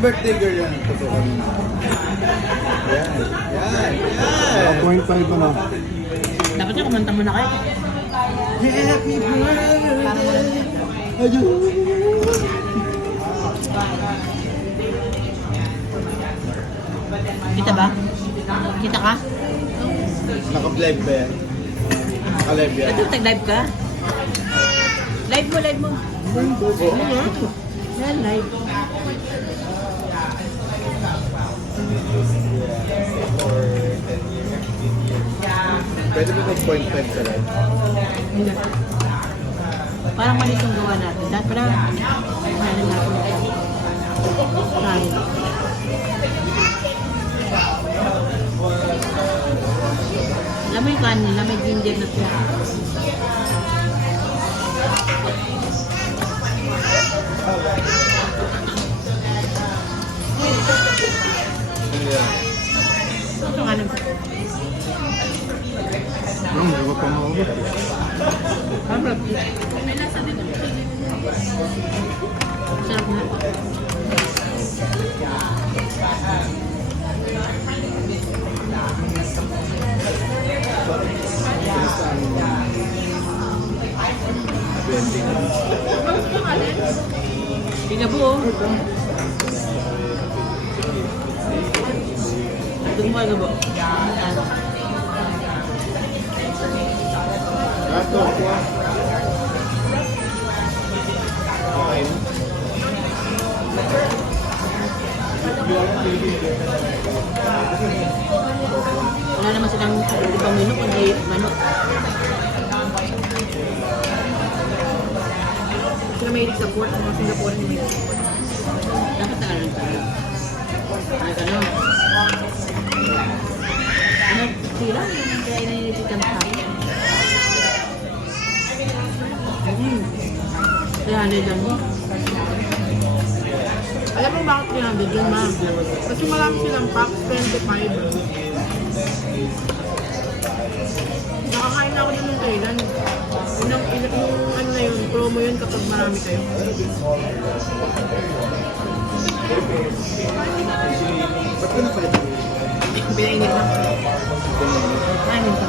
Yung birthday girl yan, tutukan mo. Yan, yan, yan. 0.5 ano. Dapat yung kumanta mo na kayo. Happy birthday. Ayun. Kita ba? Kita ka? Naka-live ba yan? Naka-live yan. Ito, tag-live ka? Live mo, live mo. Yan, live. Pwede ba mag-0.5 sa live? Hindi. Parang mali itong gawa natin. Dapat pala, ano natin ito. Kain. Alam mo yung kanin nila, may ginger na siya. Ito kanin. Hindi ko pa maubos. Sarap. May lasa din. Sarap na. Tingabo. Tingnan mo gabo. Ato, kuha. Okay. Wala naman silang ibang menu kundi manok. Sila mahilig sa pork, ang mga Singapore yung mahilig sa pork. Dapat na lang tayo. Ay, ano? Ano, sila? Kaya inanilitan tayo. Kaya ano dyan mo? Alam mo bakit 300 yun, ma'am? Kasi marami silang pack, 25. Nakakain na ako dun ng kailan. Yung ano na yun, promo yun kapag marami kayo. Ba't ka napalit? Pinainit na. Kainin ka.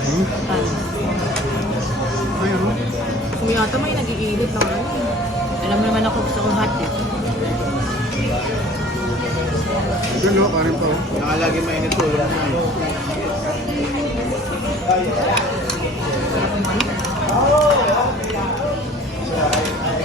Hmm? Paano? Ay ano? Kung yata may nag-iinit lang ano. Alam mo naman ako gusto ko hot eh. Ito no, karin pa oh. Nakalagi mainit to. Wala na eh.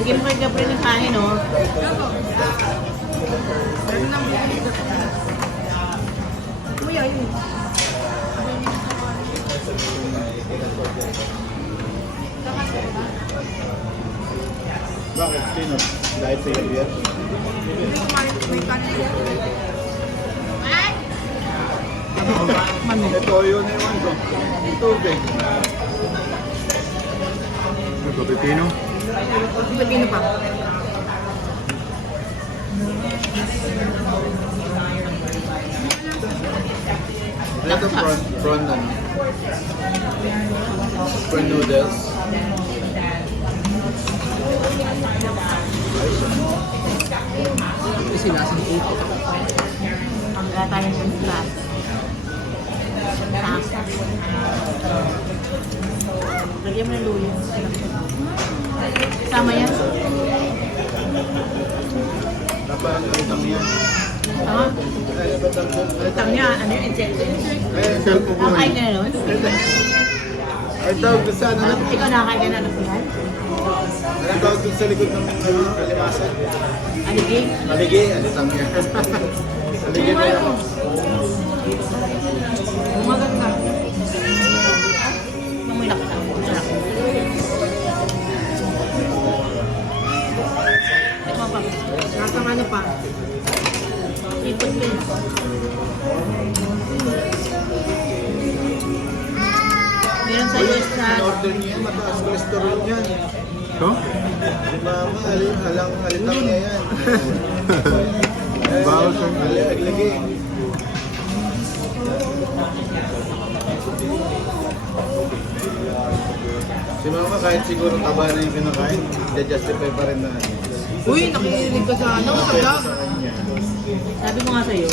Sige mo kay Gabriel ng kain, oh. Pero nang bilis na. Kuya, yun. Bakit? Sino? Dahil sa iyo yan? Hindi kumain, may kanin yan. Manok. Ito yun na yung ko. Yung tubig. Ito, pipino. Pagkino pa? Ito prawn ano? Prawn noodles. Kasi lasang ito. Ang gata ng glass. Lagyan mo ng luyo. Sama yan. Naparang utang yan. Tama? Utang niya. Ano yun? Eh, cellphone ko. Ang kain ka na nun? Ay, tawag doon sa ano na? Ikaw nakakain ka na ng pinal? Anong tawag doon sa likod ng kalimasan? Aligig? Maligi, alisang yan. Maligi na yan. Maganda. Mamay nakita. Sarap. Ito pa. Nasa ano pa? Ipot din. Meron sa US na Order niya yan, mataas cholesterol yan. Ito? Si mama, alitang niya yan. Bawal sa... Aglagi. Si mama kahit siguro taba na yung kinakain, justify pa rin na. Uy, nakikinig ka sa ano, sa vlog. Sabi ko nga sa'yo,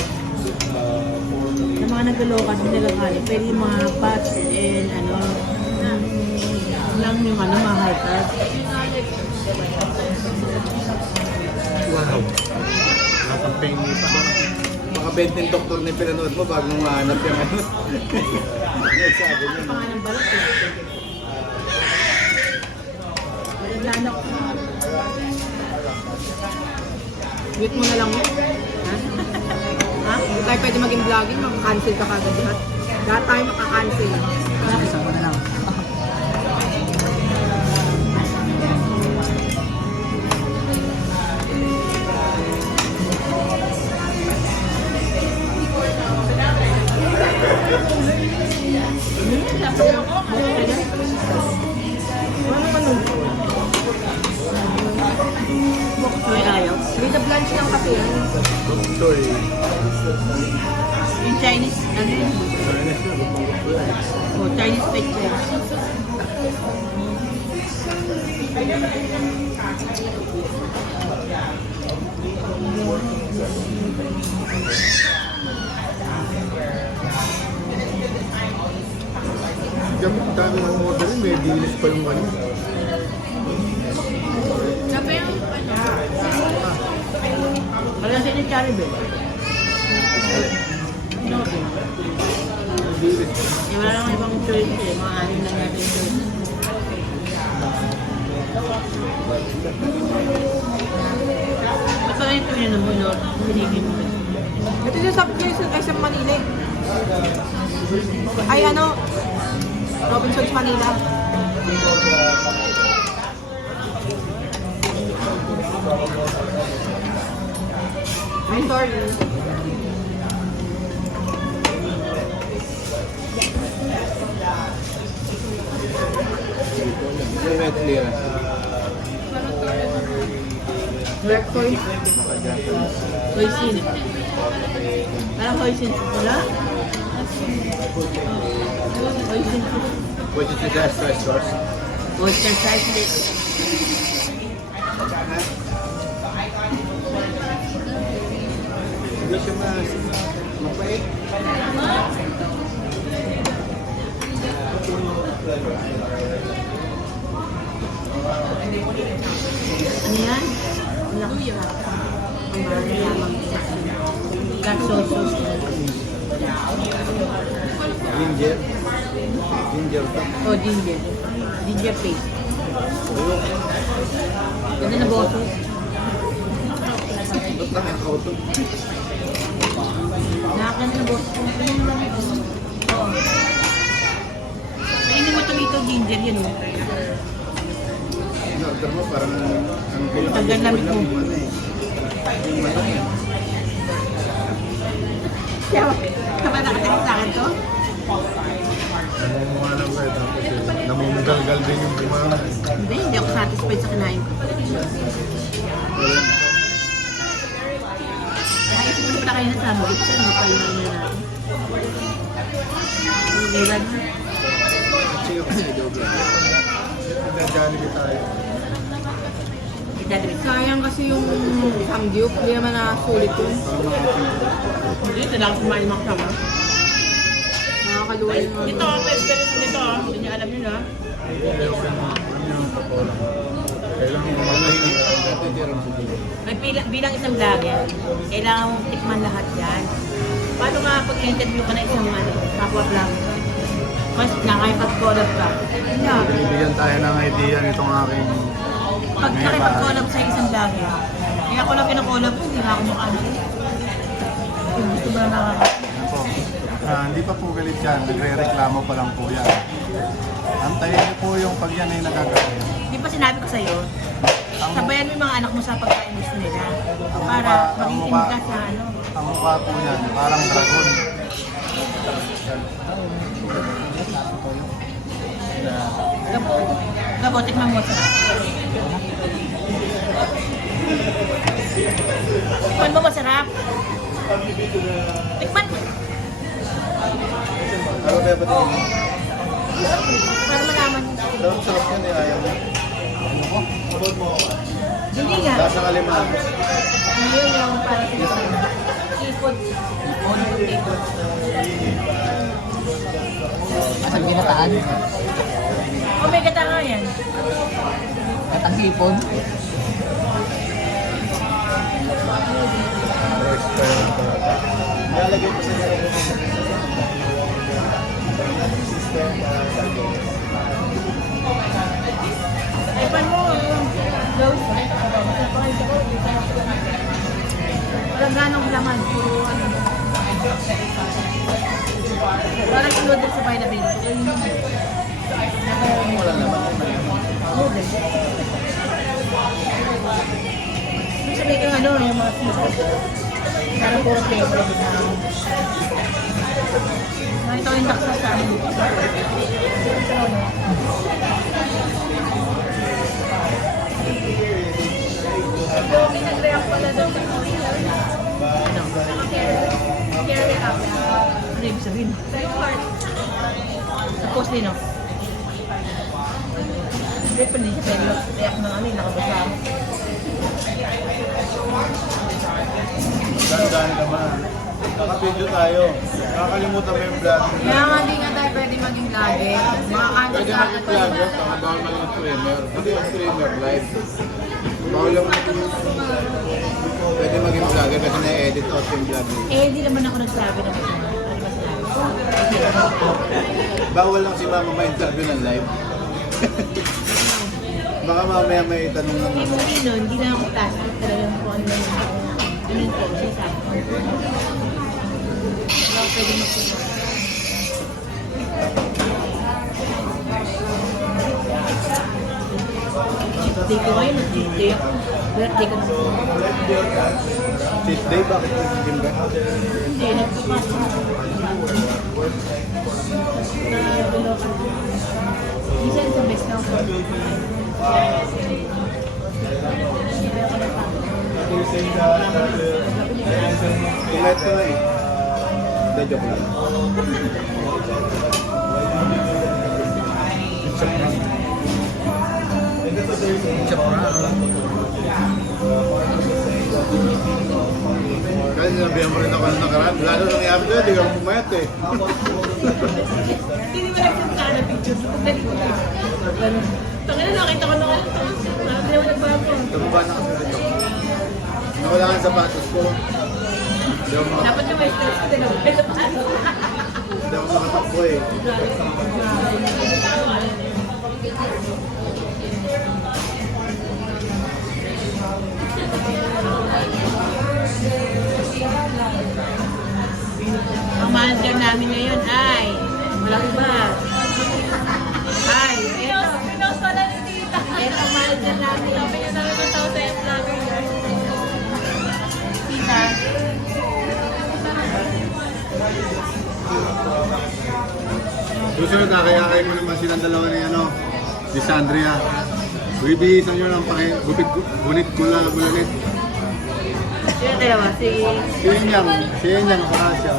sa mga naglolokas, hindi nagkakali, pwede yung mga bats and ano, lang yung ano, mga hikers. Wow. Nakamping pa ba? Mga 20 doktor na yung pinanood mo bago mo mahanap yung ano. Nagsabi niya. Pangalan balat eh. Magandaan ako. Mute mo na lang yun. Ha? Tayo pwede maging vlogging, makakancel ka kagad lahat. Lahat tayo makakancel. Isama na lang. May ayaw. May na blanch lang kasi yan. Doktor eh. Yung Chinese, ano yun? Oh, Chinese picture. Gamit dami ng order rin, may dilis pa yung ano. Sabi yung ano? Wala din yung Charibel. Dilis. Wala lang ibang choice eh. Mga anim lang natin yung choice. Ba't ba yung pinyo ng bunod? Binigin mo. Ito yung sabi ko yung SM Manila eh. Ay ano, Robinsons Manila. Ay, sorry. Yung red clearance. Black toy. Hoisin. Parang hoisin. Wala? Hoisin. Which is the best sauce. Oyster size ulit. Hindi siya mapait. Ano yan? Luya. Ang marami lamang. Garson sauce. Ginger. Ginger pa. Oh, ginger. Ginger paste. Ganda na boso. Ba't nakakauto? Nakakanda na boso. Oo. Kainin mo tomato ginger yun. Oh. In-order mo parang ang kulang. Tagal lamig mo. Yung manok yan. Kapag nakatingin sa akin to? Namumuha lang ba eh. Tapos eh, namumugalgal din yung bumana. Hindi ako satisfied sa kinain ko. Naisip ko na kayo na sandwich yan. Mapalaman na natin. Ilan na. Sige kasi doble. Nagdadali tayo. Idadabit. Sayang kasi yung samgyup. Hindi naman nasulit yun. Ito lang kumain mga kasama. Nakakaluwa yung ano. Ito, experience nito. Hindi niya alam nila. Ano yung papola? Kailangan malayin. May bilang isang vlogger, kailangan mong tikman lahat yan. Paano nga pag-interview ka na isang kapwa vlogger? Mas nakakipag-collab ka. Yeah. Bibigyan tayo ng idea nitong aking Pag nakipag-collab sa isang vlogger, kaya ako lang pinakollab ko, hindi na ako makano. Kung gusto mo na Ano po? Hindi pa po galit yan. Nagre-reklamo pa lang po yan. Antayin niyo po yung pag yan ay nagagawin. Di ba sinabi ko sa'yo, sabayan mo yung mga anak mo sa pagkain gusto nila. Ang Para mukha- ang maging mukha- imda sa ano. Ang mukha po yan, parang dragon. Gabo, tikman mo sa. Tikman mo masarap. Tikman mo. Ano ba ba din? Para malaman mo. Daw sarap yan eh, ayaw mo. Hindi nga. Lasa sa Kalimano. Ngayon yung parang ipod. Ipod. Asal ginataan. Oh, may gata nga yan. Katang hipon. Nilalagay ko sa Ay, pan mo. Ghost. Walang ganong laman. Puro ano. Parang yung noodles sa Philippines. wala naman. Noodles. Yung sabi ko ano, yung mga seafood. Parang puro flavor. Nakita ko yung taksa sa amin. May nag-react pala doon sa react. Ano ibig sabihin? Sa post din, no? Hindi pa hindi siya pwede react ng ano, nakabasa ako. Dandaan ka ba? Naka-video tayo. Nakakalimutan mo yung vlog. Kaya nga hindi nga tayo pwede maging vlogger. Makakanta Pwede ka maging vlogger, baka bawal maging streamer. Hindi yung streamer live. Bawal lang pwede maging vlogger kasi na-edit out yung vlog. Eh, hindi naman ako nagsabi na ano ba sinabi? Bawal lang si mama ma-interview ng live. Baka mamaya may tanong ng ano. Hindi nun, hindi na ako plastic talagang kung ano yung ano yung post yung sabi ko. Wala ako pwede magpunta. Cheat day ko ngayon, cheat day ako. Birthday ko na. Cheat day, bakit nag-gym ka? Hindi, nagpapasok ako. Minsan sa best lang po. Kumet ko na eh. Hindi, joke lang. Kasi sinabihan mo rin ako ng nakaraan. Lalo nangyari doon, hindi ka pumayat eh. Hindi mo nagsasabi na pictures. Pagdating ko na. Tangina, nakita ko na ano. Hindi mo nagbago. Tumaba na kasi dito. Nawala ka ang sapatos ko. Hindi ako makatakbo. Dapat yung may stress ko din ako. Hindi ako makatakbo eh. Ang manager namin ngayon ay malaki ba? Ay, ito. Pinost pala ni Tita. Ito ang manager namin. Sabi niya namin ang tao sa vlogger guys. Tita. Susunod na, kaya mo naman silang dalawa ni ano, ni Sandria. Bibihisan nyo ng gupit, gunit, gulanit. Sino dalawa? Si... Si Enyang, saka siya.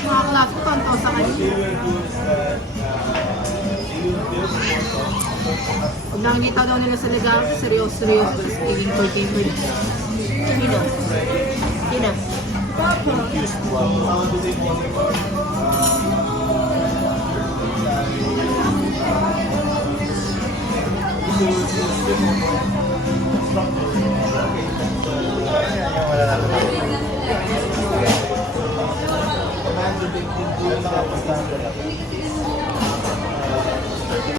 Mga class ko, tonto sa kanya. Pag nakikita daw nila sa legal, seryoso. Speaking for Cambridge. Sino? Sino?